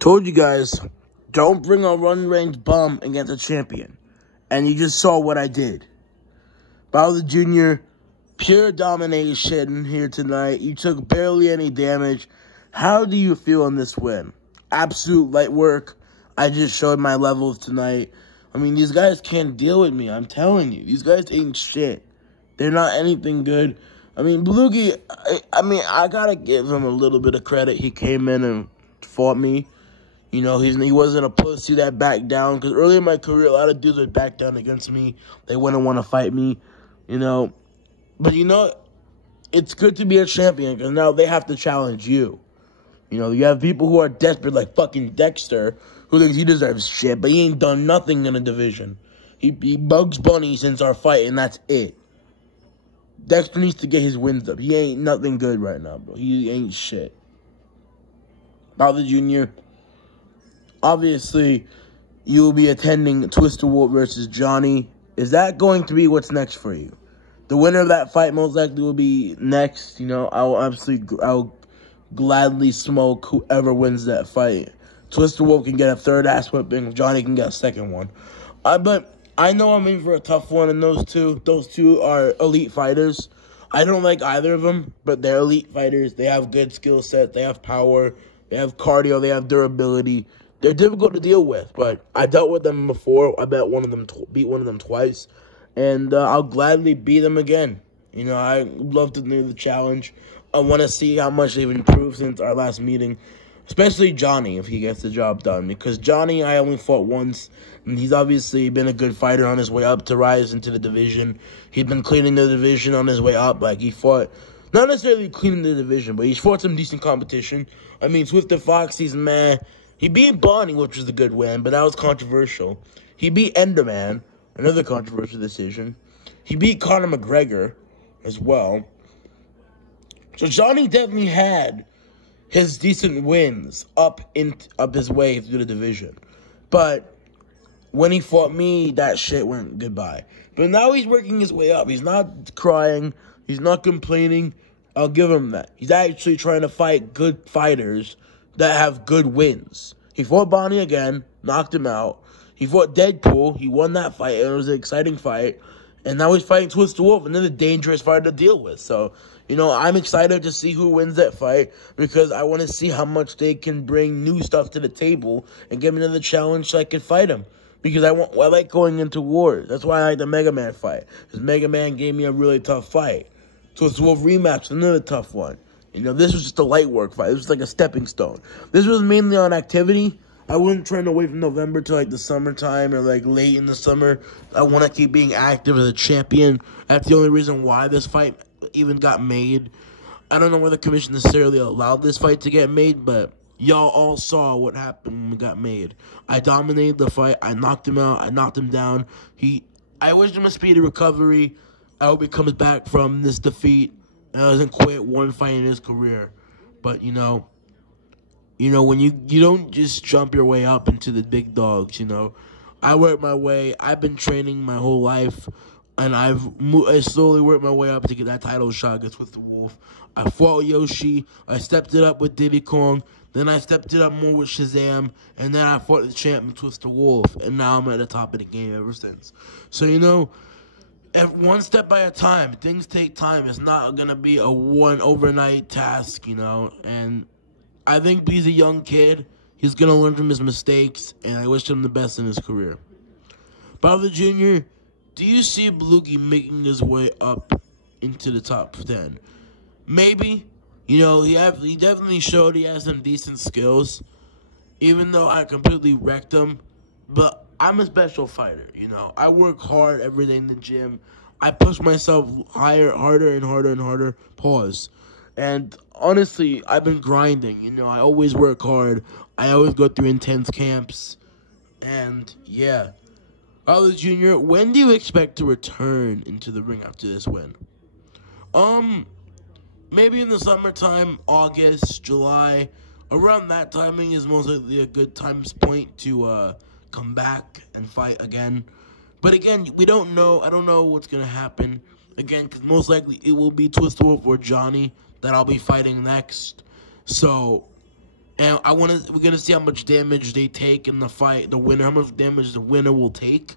Told you guys, don't bring a run-range bum against a champion. And you just saw what I did. Bowser Jr., pure domination here tonight. You took barely any damage. How do you feel on this win? Absolute light work. I just showed my levels tonight. I mean, these guys can't deal with me. I'm telling you. These guys ain't shit. They're not anything good. I mean, Blugie, I gotta give him a little bit of credit. He came in and fought me. You know, he wasn't a pussy that backed down. Because early in my career, a lot of dudes would back down against me. They wouldn't want to fight me, you know. But, you know, it's good to be a champion because now they have to challenge you. You know, you have people who are desperate like fucking Dexter who thinks he deserves shit, but he ain't done nothing in a division. He Bugs Bunny since our fight, and that's it. Dexter needs to get his wins up. He ain't nothing good right now, bro. He ain't shit. Bowser Jr., obviously, you will be attending Twister Wolf versus Johnny. Is that going to be what's next for you? The winner of that fight most likely will be next. You know, I'll gladly smoke whoever wins that fight. Twister Wolf can get a third ass whipping. Johnny can get a second one. But I know I'm in for a tough one in those two. Those two are elite fighters. I don't like either of them, but they're elite fighters. They have good skill set. They have power. They have cardio. They have durability. They're difficult to deal with, but I dealt with them before. I beat one of them twice, and I'll gladly beat them again. You know, I love to do the challenge. I want to see how much they've improved since our last meeting, especially Johnny, if he gets the job done. Because Johnny, I only fought once, and he's obviously been a good fighter on his way up to rise into the division. He's been cleaning the division on his way up. Like, he fought, not necessarily cleaning the division, but he's fought some decent competition. I mean, Swift the Fox, he's meh. He beat Bonnie, which was a good win, but that was controversial. He beat Enderman, another controversial decision. He beat Conor McGregor as well. So Johnny definitely had his decent wins up his way through the division. But when he fought me, that shit went goodbye. But now he's working his way up. He's not crying. He's not complaining. I'll give him that. He's actually trying to fight good fighters that have good wins. He fought Bonnie again, knocked him out. He fought Deadpool. He won that fight. It was an exciting fight. And now he's fighting Twister Wolf, another dangerous fighter to deal with. So, you know, I'm excited to see who wins that fight because I want to see how much they can bring new stuff to the table and give me another challenge so I can fight him. Because I like going into wars. That's why I like the Mega Man fight. Because Mega Man gave me a really tough fight. Twister Wolf rematch, another tough one. You know, this was just a light work fight. This was like a stepping stone. This was mainly on activity. I wasn't trying to wait from November to like the summertime or like late in the summer. I want to keep being active as a champion. That's the only reason why this fight even got made. I don't know whether the commission necessarily allowed this fight to get made, but y'all all saw what happened when it got made. I dominated the fight. I knocked him out. I knocked him down. I wish him a speedy recovery. I hope he comes back from this defeat and doesn't quit one fight in his career. But, you know, when you don't just jump your way up into the big dogs, you know. I work my way. I've been training my whole life, and I slowly worked my way up to get that title shot against Twister Wolf. I fought Yoshi. I stepped it up with Diddy Kong. Then I stepped it up more with Shazam. And then I fought the champion Twister Wolf. And now I'm at the top of the game ever since. So, you know, one step by a time. Things take time. It's not going to be a one overnight task, you know. And I think he's a young kid. He's going to learn from his mistakes. And I wish him the best in his career. Bowser Jr., do you see Blugie making his way up into the top 10? Maybe. You know, he definitely showed he has some decent skills. Even though I completely wrecked him. But I'm a special fighter, you know. I work hard every day in the gym. I push myself higher, harder, and harder, and harder. Pause. And honestly, I've been grinding. You know, I always work hard. I always go through intense camps. And, yeah. Bowser Jr., when do you expect to return into the ring after this win? Maybe in the summertime, August, July. Around that timing is most likely a good time point to come back and fight again. But again, we don't know. I don't know what's going to happen. Again, because most likely it will be Twister Wolf or Johnny that I'll be fighting next. So, And we're gonna see how much damage they take in the fight. The winner, how much damage the winner will take,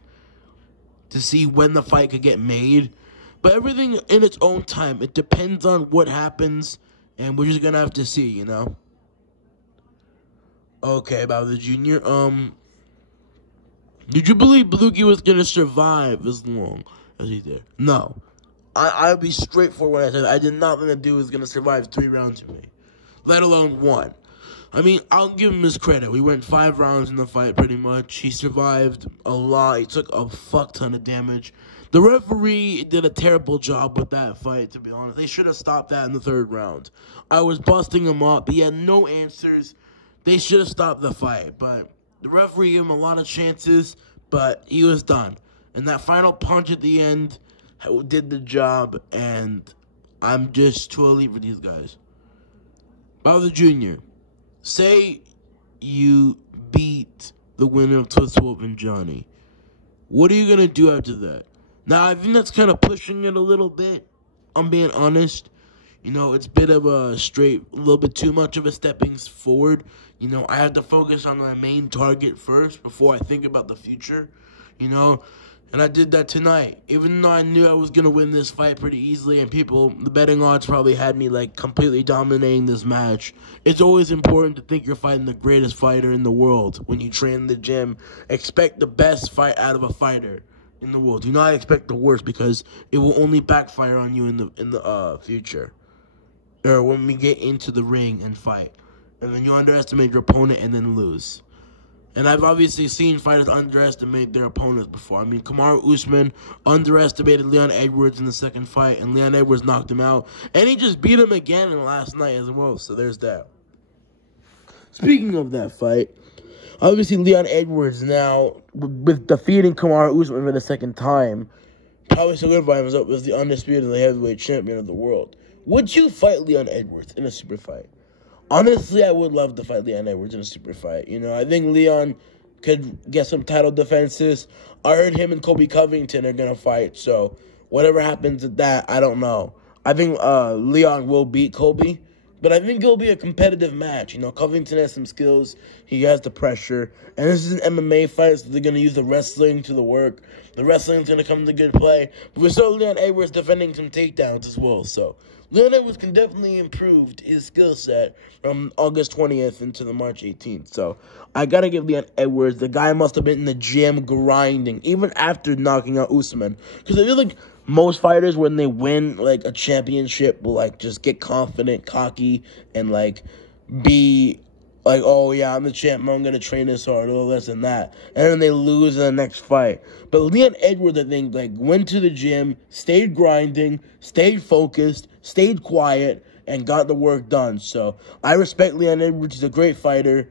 to see when the fight could get made. But everything in its own time. It depends on what happens, and we're just gonna have to see, you know. Okay, about the Junior. Did you believe Bloogie was gonna survive as long as he did? No. I'll be straightforward when I said I did not think the dude was gonna survive 3 rounds to me, let alone 1. I mean, I'll give him his credit. We went 5 rounds in the fight, pretty much. He survived a lot. He took a fuck ton of damage. The referee did a terrible job with that fight, to be honest. They should have stopped that in the 3rd round. I was busting him up. He had no answers. They should have stopped the fight, but the referee gave him a lot of chances, but he was done. And that final punch at the end did the job, and I'm just totally for these guys. Wilder Jr., say you beat the winner of Twista Wolf and Johnny. What are you going to do after that? Now, I think that's kind of pushing it a little bit. I'm being honest. You know, it's a bit of a little bit too much of a stepping forward. You know, I have to focus on my main target first before I think about the future. You know, and I did that tonight. Even though I knew I was going to win this fight pretty easily, and the betting odds probably had me, like, completely dominating this match. It's always important to think you're fighting the greatest fighter in the world. When you train in the gym, expect the best fight out of a fighter in the world. Do not expect the worst, because it will only backfire on you in the future. Or when we get into the ring and fight. And then you underestimate your opponent and then lose. And I've obviously seen fighters underestimate their opponents before. I mean, Kamaru Usman underestimated Leon Edwards in the 2nd fight, and Leon Edwards knocked him out. And he just beat him again in the last night as well, so there's that. Speaking of that fight, obviously Leon Edwards now, with defeating Kamaru Usman for the 2nd time, probably solidifying himself as the undisputed heavyweight champion of the world. Would you fight Leon Edwards in a super fight? Honestly, I would love to fight Leon Edwards in a super fight. You know, I think Leon could get some title defenses. I heard him and Colby Covington are going to fight, so whatever happens with that, I don't know. I think Leon will beat Colby, but I think it'll be a competitive match. You know, Covington has some skills. He has the pressure. And this is an MMA fight, so they're going to use the wrestling to the work. The wrestling's going to come to good play. But we saw Leon Edwards defending some takedowns as well, so Leon Edwards can definitely improve his skill set from August 20th into the March 18th. So I got to give Leon Edwards, the guy must have been in the gym grinding, even after knocking out Usman. Because I feel like most fighters, when they win, like, a championship, will, like, just get confident, cocky, and, like, be like, oh, yeah, I'm the champ, I'm going to train this hard, all this and that. And then they lose in the next fight. But Leon Edwards, I think, like, went to the gym, stayed grinding, stayed focused, stayed quiet, and got the work done. So I respect Leon Edwards. He's a great fighter.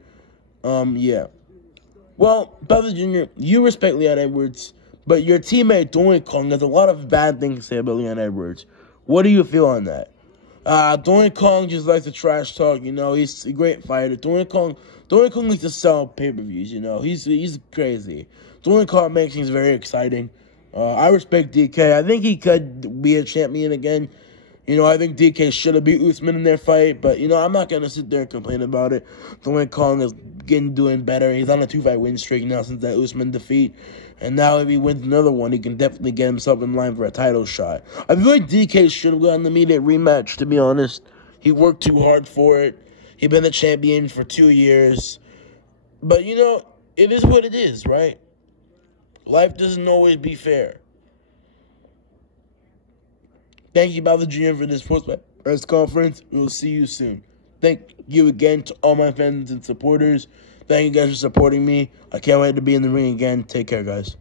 Yeah. Well, Wilder Jr., you respect Leon Edwards, but your teammate, Donkey Kong, has a lot of bad things to say about Leon Edwards. What do you feel on that? Donkey Kong just likes to trash talk, you know. He's a great fighter. Donkey Kong likes to sell pay-per-views, you know. He's crazy. Donkey Kong makes things very exciting. I respect DK. I think he could be a champion again. You know, I think DK should have beat Usman in their fight, but, you know, I'm not going to sit there and complain about it. Donkey Kong is doing better. He's on a 2-fight win streak now since that Usman defeat. And now if he wins another one, he can definitely get himself in line for a title shot. I feel like DK should have gotten the immediate rematch, to be honest. He worked too hard for it. He's been the champion for 2 years. But, you know, it is what it is, right? Life doesn't always be fair. Thank you, Wilder Jr., for this post-press conference. We'll see you soon. Thank you again to all my fans and supporters. Thank you guys for supporting me. I can't wait to be in the ring again. Take care, guys.